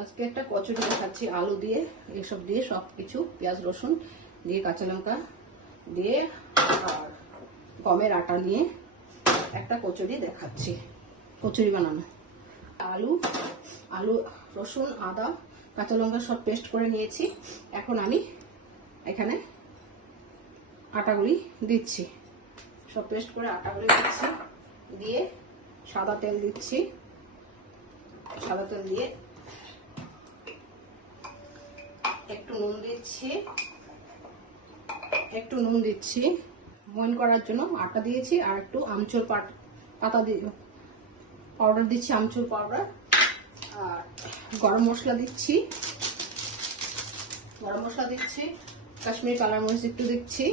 আজকে একটা কচুরি দেখাচ্ছি আলু দিয়ে, এসব দিয়ে সবকিছু, পেঁয়াজ রসুন দিয়ে, কাঁচা লঙ্কা দিয়ে আর গমের আটা নিয়ে একটা কচুরি দেখাচ্ছি। কচুরি বানানো আলু আলু রসুন আদা কাঁচা লঙ্কা সব পেস্ট করে নিয়েছি। এখন আমি এখানে আটাগুলি দিচ্ছি, সব পেস্ট করে আটাগুলি দিচ্ছি, দিয়ে সাদা তেল দিচ্ছি। সাদা তেল দিয়ে একটু নুন দিচ্ছি, ময়ন করার জন্য আটা দিয়েছি, আর একটু আমচুর পাতা দিয়ে পাউডার দিচ্ছি, আমচুর পাউডার। আর গরম মশলা দিচ্ছি, কাশ্মীরি কালার মরিচ একটু দিচ্ছি,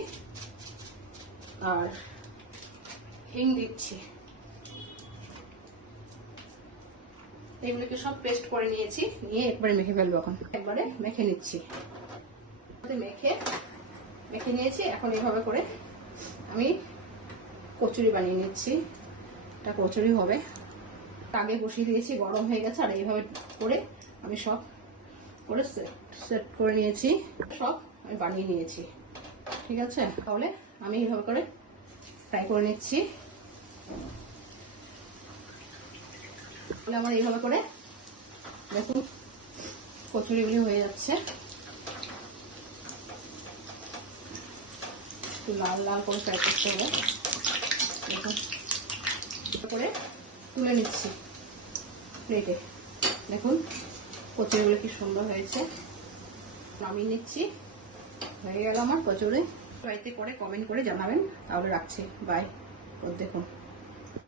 আর হিং দিচ্ছি। এগুলোকে সব পেস্ট করে নিয়েছি, নিয়ে একবারে মেখে ফেলবো। এখন একবারে মেখে নিচ্ছি, মেখে নিয়েছি। এখন এইভাবে করে আমি কচুরি বানিয়ে নিচ্ছি। এটা কচুরি হবে, আগে বসিয়ে দিয়েছি, গরম হয়ে গেছে। আর এইভাবে করে আমি সব করে সেট করে নিয়েছি, সব আমি বানিয়ে নিয়েছি। ঠিক আছে, তাহলে আমি এইভাবে করে ফ্রাই করে নিচ্ছি। তাহলে আমার এইভাবে করে দেখুন কচুরিগুলি হয়ে যাচ্ছে, একটু লাল লাল করে ফ্রাই করতে হবে। দেখুন করে তুলে নিচ্ছি প্লেটে। দেখুন কচুরিগুলো কি সুন্দর হয়েছে, নামিয়ে নিচ্ছি। হয়ে গেল আমার কচুরি। বাড়িতে করে কমেন্ট করে জানাবেন। তাহলে রাখছি, বাই। দেখুন।